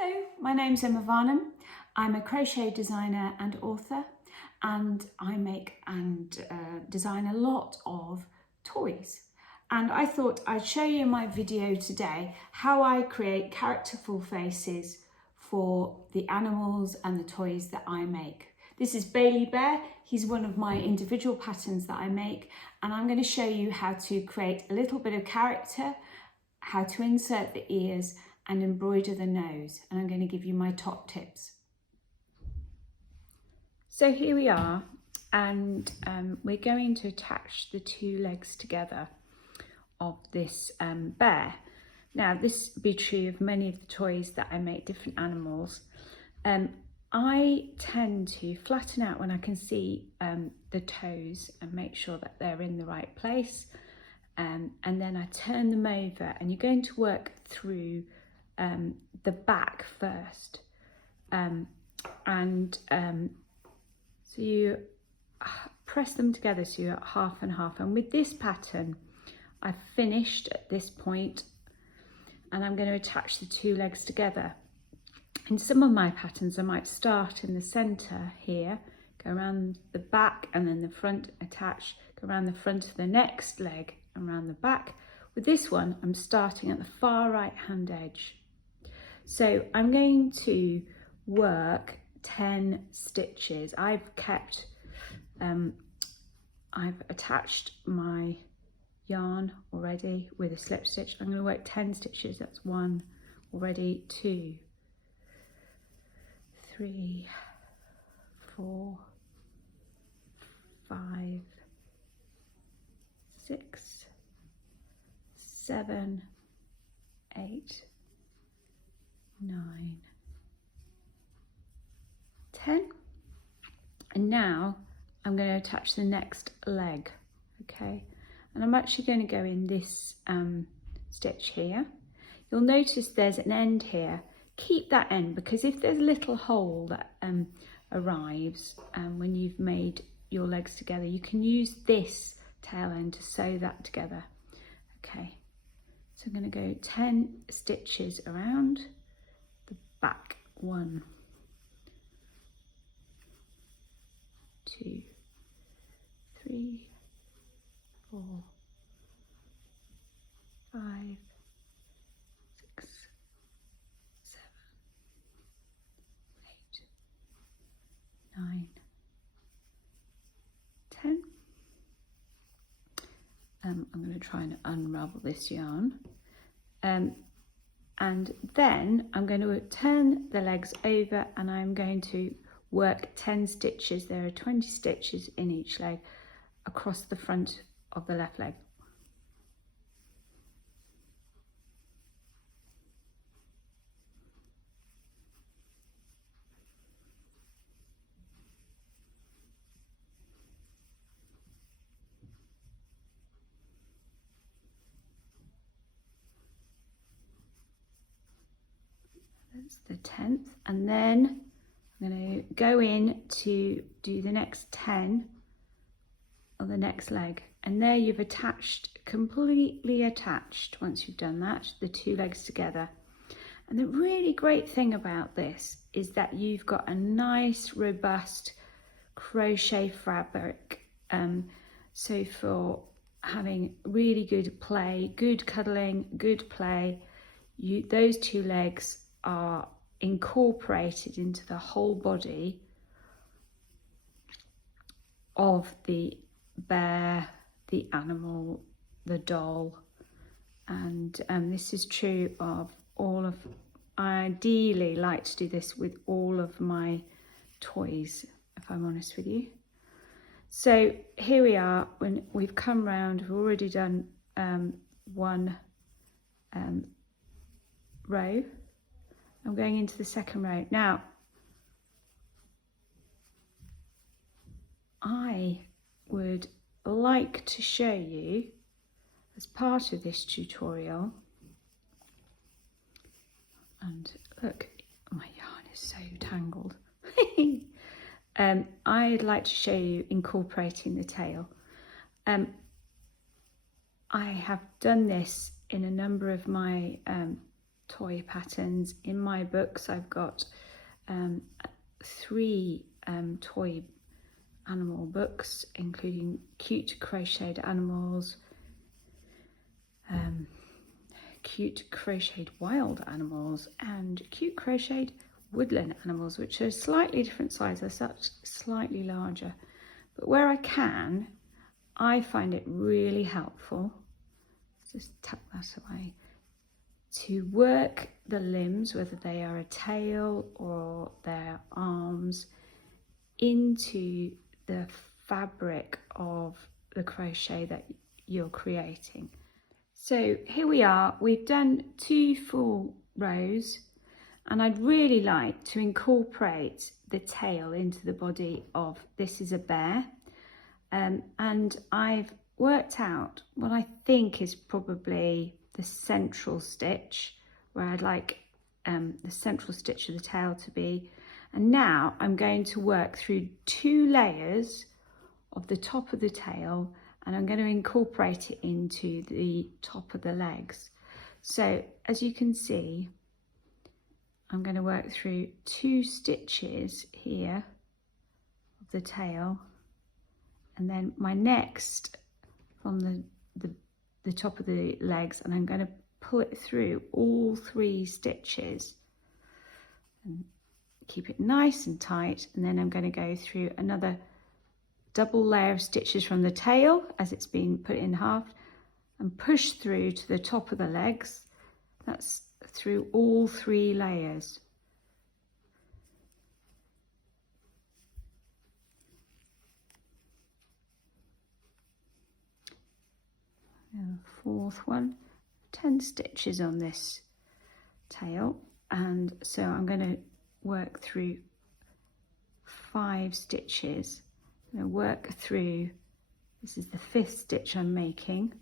Hello, my name's Emma Varnham. I'm a crochet designer and author, and I make and design a lot of toys. And I thought I'd show you in my video today how I create characterful faces for the animals and the toys that I make. This is Bailey Bear. He's one of my individual patterns that I make, and I'm going to show you how to create a little bit of character, how to insert the ears and embroider the nose, and I'm going to give you my top tips. So here we are, and we're going to attach the two legs together of this bear. Now this will be true of many of the toys that I make, different animals. I tend to flatten out when I can see the toes and make sure that they're in the right place, and then I turn them over, and you're going to work through the back first, so you press them together so you're half and half. And with this pattern I've finished at this point, and I'm going to attach the two legs together. In some of my patterns I might start in the center here, go around the back and then the front, attach, go around the front of the next leg and around the back. With this one I'm starting at the far right hand edge. So I'm going to work 10 stitches. I've attached my yarn already with a slip stitch. I'm going to work 10 stitches. That's 1 already, 2, 3, 4, 5, 6, 7, 8, 9, 10, and now I'm going to attach the next leg. Okay, and I'm actually going to go in this stitch here. You'll notice there's an end here. Keep that end, because if there's a little hole that arrives when you've made your legs together, you can use this tail end to sew that together. Okay, so I'm going to go 10 stitches around the back. 1, 2, 3, 4, 5, 6, 7, 8, 9, 10. I'm going to try and unravel this yarn. And then I'm going to turn the legs over, and I'm going to work 10 stitches. There are 20 stitches in each leg across the front of the left leg. That's the 10th, and then I'm going to go in to do the next 10 on the next leg, and there you've attached, completely attached, once you've done that, the two legs together. And the really great thing about this is that you've got a nice robust crochet fabric, so for having really good play, good cuddling, good play, those two legs are incorporated into the whole body of the bear, the animal, the doll. And this is true of all of, I ideally like to do this with all of my toys, if I'm honest with you. So here we are, when we've come round, we've already done one row. I'm going into the second row. Now, I would like to show you, as part of this tutorial, and look, my yarn is so tangled. I'd like to show you incorporating the tail. I have done this in a number of my toy patterns in my books. I've got 3 toy animal books, including cute crocheted animals, cute crocheted wild animals, and cute crocheted woodland animals, which are slightly different size. They're such slightly larger, but where I can, I find it really helpful, just tuck that away, to work the limbs, whether they are a tail or their arms, into the fabric of the crochet that you're creating. So here we are, we've done 2 full rows, and I'd really like to incorporate the tail into the body of This Is a Bear. And I've worked out what I think is probably the central stitch, where I'd like the central stitch of the tail to be. And now I'm going to work through 2 layers of the top of the tail, and I'm going to incorporate it into the top of the legs. So as you can see, I'm going to work through 2 stitches here of the tail, and then my next from the top of the legs, and I'm going to pull it through all 3 stitches and keep it nice and tight. And then I'm going to go through another double layer of stitches from the tail as it's been put in half, and push through to the top of the legs. That's through all 3 layers. And the 4th one, 10 stitches on this tail, and so I'm going to work through 5 stitches. I'm going to work through, this is the 5th stitch I'm making.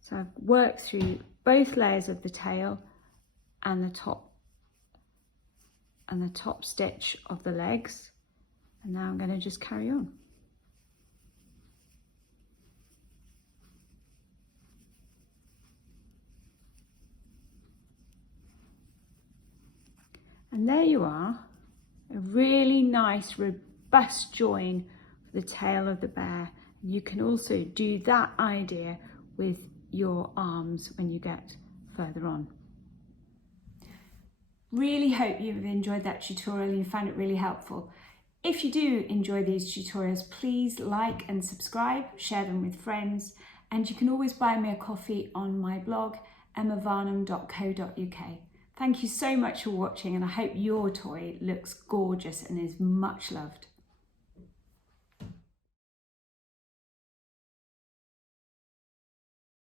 So I've worked through both layers of the tail and the top stitch of the legs, and now I'm going to just carry on. And there you are, a really nice robust join for the tail of the bear. You can also do that idea with your arms when you get further on. Really hope you've enjoyed that tutorial and you found it really helpful. If you do enjoy these tutorials, please like and subscribe, share them with friends, and you can always buy me a coffee on my blog, emmavarnham.co.uk. Thank you so much for watching, and I hope your toy looks gorgeous and is much loved.